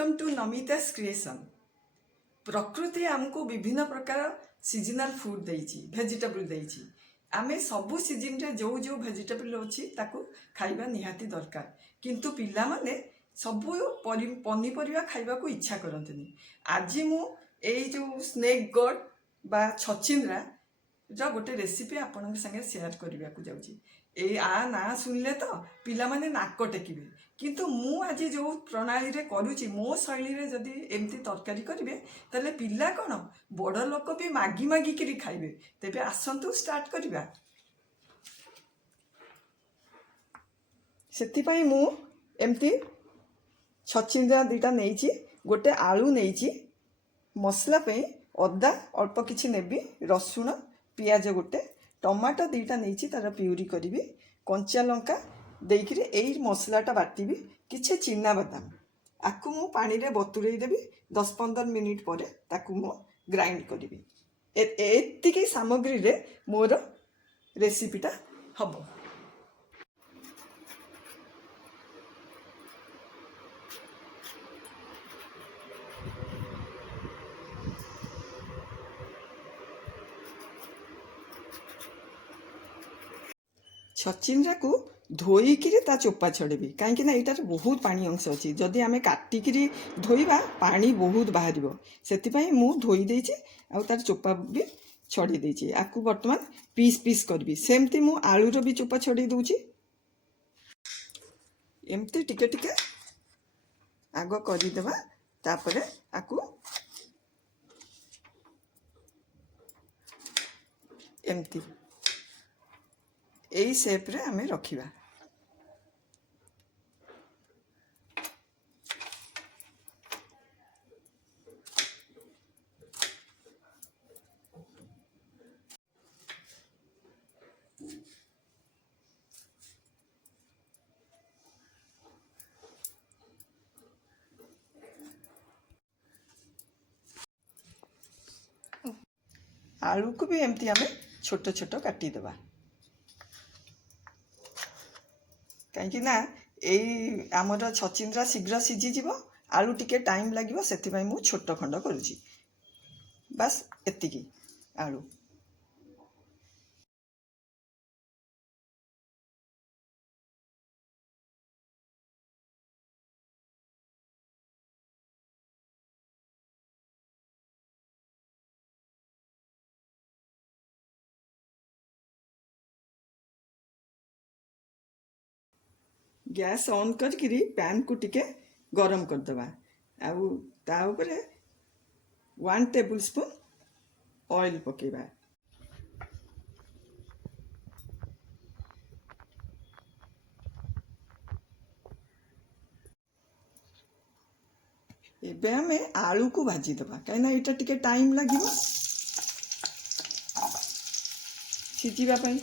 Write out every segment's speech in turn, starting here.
Welcome to नमिता's creation. प्रकृति आमको विभिन्न प्रकार सीजनल फूड देइछि, वेजिटेबल देइछि। आमे सबु सीजन रे जो जो वेजिटेबल अछि ताकू खाइबा निहाती दरकार, किंतु पिला माने सबु पनीपरिया खाइबा को इच्छा करंतनी। आज मु एई जो स्नेक गॉड बा छचिंद्रा जो गोटे रेसिपी आपन संगे शेयर करबा को जाउछि। ए आ ना सुनले तो पिला माने नाक टेकिबे, किंतु मु आज जो प्रणाली रे करूछि मो शैली रे जदि एमती तरकारी करिवे तले पिला कोन बड़ लोक भी मागी मागी करी खाइबे। तेबे आसंतु स्टार्ट करिबा। सेति पई मु एमती छचिंद्रा दुटा नेइछि, गोटे आलू नेइछि, मसला पे अदा अल्प किछि नेबी, रसुण पियाज गोटे, टमाटो दुटा नेइछि तार प्यूरी करिवि, कंचा लंका देइकरी एई मसलाटा बाटिबी, किछि चिना बादाम आकु मु पानी रे बतुरेई देबी। 10-15 मिनिट पर ताकु मु ग्राइंड करिवि। एतिकी सामग्री रे मोर रेसिपीटा हबो। छचिंद्रा को धोईकि ता चोपा छड़ेबी, कहीं यहाँ बहुत पानी अंश अच्छी। जदि आम काटिकी धोइबा पानी बहुत बाहर से मु धोई देछि आ तार चोपा भी छड़ी देछि। आकु वर्तमान पीस पीस करबी। सेमती मु आलूर भी चोपा छड़ी दूची। एमती टिके टिके आग करदेवा, तापरे आकु एमती एई शेप रे हमें रखिबा। आलू को भी एमती हमें छोट छोट काटी देबा, कहीं ना यही आमर छचिंद्रा शीघ्र सीझीज, आलू टिके टाइम लगे से मु छोट खंड करुँची। बस एतिकी आलू। गैस ऑन करके पैन को टिके गरम करदे। आउे 1 टेबल स्पून ऑयल पकेबा। एबे हमें आलू को भाजी दबा, कहीं यहाँ टिके टाइम लगे सीझीबा पई।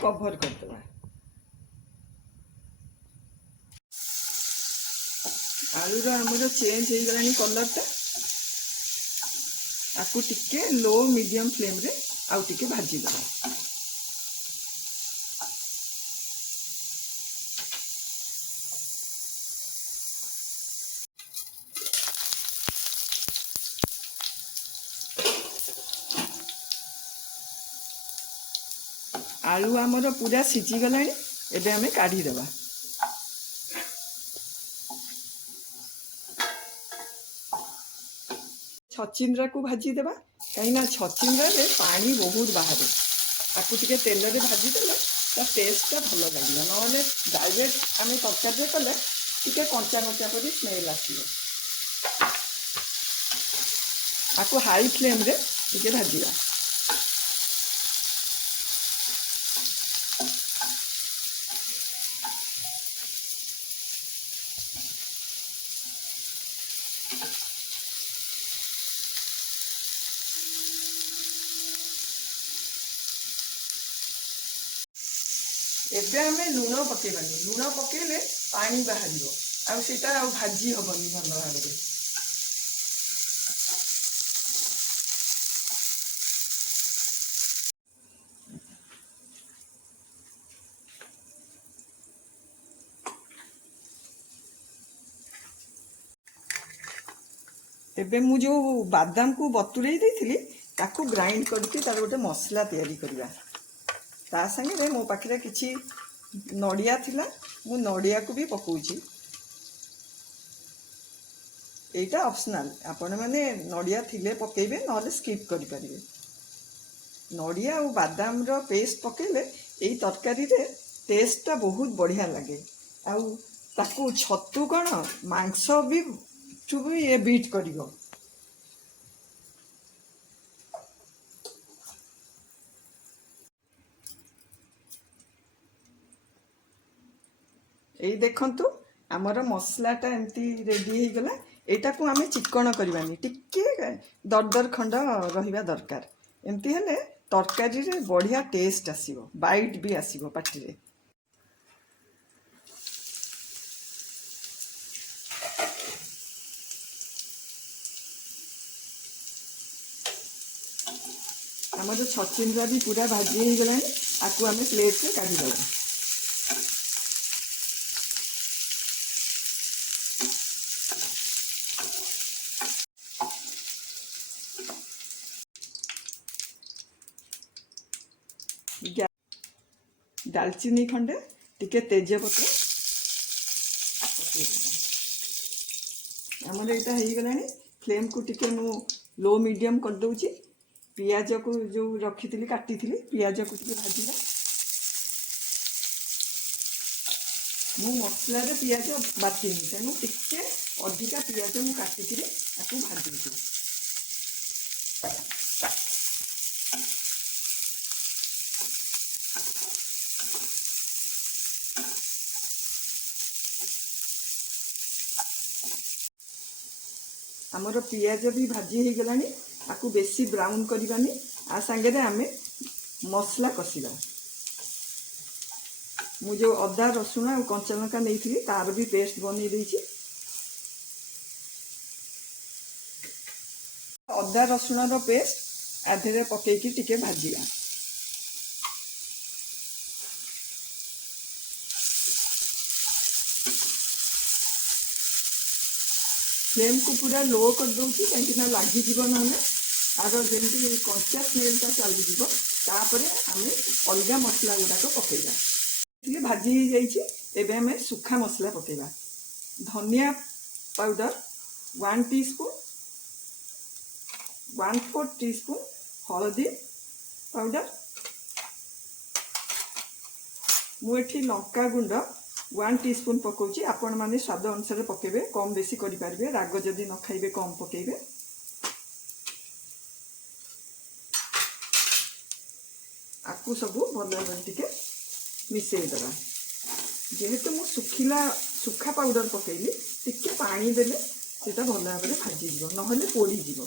कभर करदे। आलूर आमर चेंज हो गलानी कलरटा। आपको टिके लो मीडियम फ्लेम रे आउ टिके भाजी दबा। आलू आमर पूरा सीझी गलानी, एबे हमें काढ़ी देबा। छचिंद्रा को भाजी देबा, कहीं छचिंद्रा रे पानी बहुत बाहर। आपको टिके तेल रे भाजी देले ता टेस्टटा भल लगे, नहले डायरेक्ट आम तरकारी कले टिके कंचा कंचा कर स्मेल आसो। आपको हाई फ्लेम रे टिके भाजीबा। एबे हमें लुण पकेबानी। लुण पकेले पानी बाहर आउ भाजी हेनी भल भाव। एबे मु जो बादाम को बतुरेई देइथिली ताकू ग्राइंड करके तार गोटे मसला तैयारी करबा ता संगे मो पाखरे किछि नड़िया थिला मु नड़िया को भी पकाउछि एटा ऑप्शनल आपण माने नड़िया थिले पकेबे नले स्किप करि परिबे नड़िया और बादाम रो पेस्ट पकेले एई तरकारी रे टेस्टटा बहुत बढ़िया लगे आउ ताकू छतु कण मांस भी चुबी ये बीट करिवो एई देखंतु हमर मसलाटा एमती रेडी हे गला एटा को हमें चिकन करबानी टिके दरदर खंड रहिबा दरकार एमती हेले तरकारी रे बढ़िया टेस्ट आसीबो बाइट भी आसीबो पाटी रे हमर छचिंद्रा भी पूरा भाजी हो गलानी आकु हमें प्लेट रे काढी देबा दालचीनी खंडे टिके तेजपत्र आमर यहाँ हो गला फ्लेम को टिके मु लो मीडियम कर दूची पियाज को जो रखी थी काटी थी पियाज को टिके भाजिला मु मसला रे पियाज बाटिनी तेणु टिके अधिका पियाज मु काटी थी आपको भाजी आमर पियाज भी भाजी हो गला आपको बेसी ब्राउन करवानी आ सांगे आमे मसला कषिबा मु जो अदा रसुण और कंचा लंका नहीं थी तार भी पेस्ट बनी देछि अदा रसुण रो पेस्ट आधे पकेकी टिके भाजिया फ्लेम को पूरा लो कर दूसरी कहीं लगी ना आर जमी कंचा स्मेलटा चलीज आम अलग मसला गुड़ाक पकईवा भाजी हो आम सुखा मसला पकईवा धनिया पाउडर 1 टीस्पून 1/4 टीस्पून हलदी पाउडर मुझे लंका गुंड 1 टीस्पून पकाउची आपण माने स्वाद अनुसार पकेबे कम बेसी करि पारबे राग जदि न खाइबे कम पकेबे आकु सब भल भाबे टिके मिसेई दबा जेहेतु मु सुखा पाउडर पकेइली टिके पानी देले सेटा भल भाबे भाजी जीवो नहले पोड़ी जीवो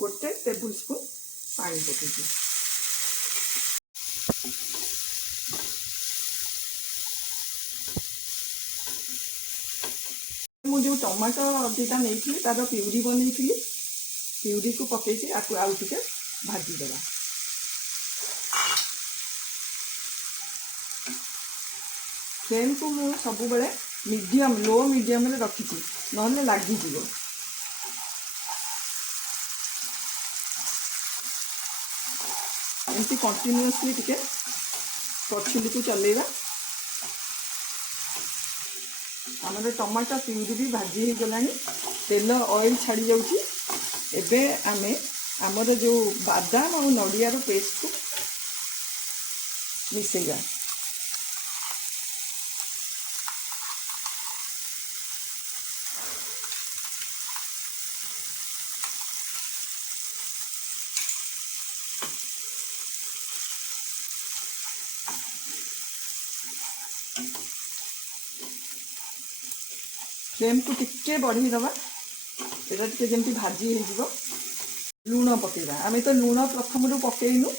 गोटे टेबल स्पून पानी पकेइची मुझे टमाटो दीटा नहीं तार प्यूरी बन प्यूरी को पकई आउ टे भाजीदेवा फ्लेम को मु सब बेले मीडियम लो मीडियम रखी ना लगिज एमती कंटिन्यूअसली टिके पछुली को चलेगा आमर टमाटो प्यूरी भी भाजी हो गला तेल ऑयल छाड़ी जाऊँगी एबे आमे आमर जो बादाम और नड़िया पेस्ट को मिसेगा फ्लेम को टिके बढ़ी दबा एटा टिके जमती भाजी हो लुण पकेबा आमे तो लुण प्रथम रु पकेइनु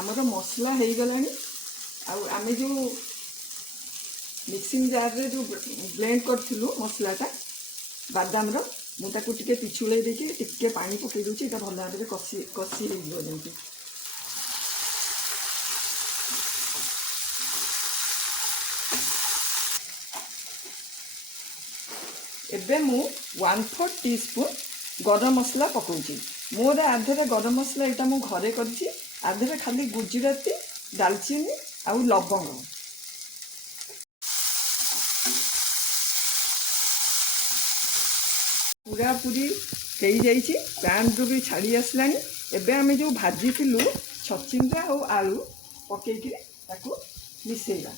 आमर मसला हो गला आमे जो मिक्सिंग जार रे जो ब्लेंड करथिलु मसलाटा बादाम रो मुटा को टिके पिछुले देके टिके पानी पकई दूची एटा भल भाबे कसी कसी हो जमती एबे मु 1/4 टीस्पून गरम मसला पकाउची। मोर आधे गरम मसला यहाँ मु घरे करछि। आधे खाली गुजराती दालचीनी आउ लवंग। पूरा पूरी हो जाइए पैन रू भी छाड़ी आसलानी। एबे आमे जो भाजी थिलु छचिंद्रा और आलू पकईकि ताकू मिसेइबा।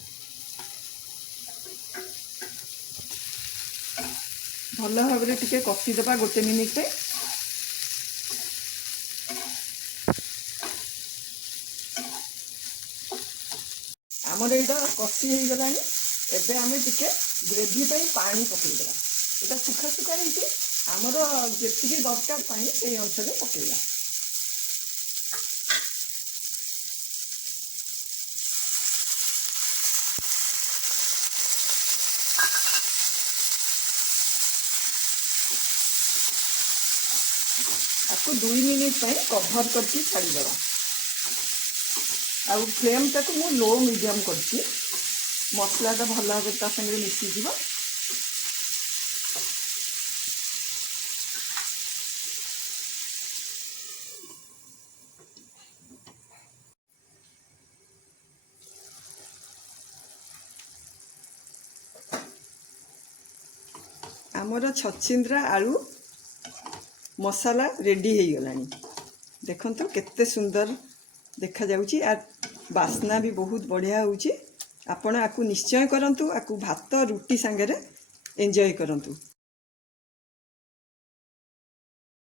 भल भाव में टिके कषिदेबा 1 मिनिट। आमर यहाँ कषि हो गलानी। एबे आमे टिके ग्रेवी पाई पानी पकईदेबा। এটা सुखा सुखा नहीं आमर जी दरकार पानी से अनुसार पकईला। आपको 2 मिनिट कभर करके छाड़ीदेवा। आउ फ्लेम टाक मु लो मीडियम करछि। मसलाटा भल भाव ता संगे मिसीज। आमर छचिंद्रा आलू मसाला रेडी हो गलानी। देखंतु केते सुंदर देखा जाउची। आ बास्ना भी बहुत बढ़िया होउची। आपण आकु निश्चय करंतु। आकु भात रुटी संगे एंजॉय करंतु।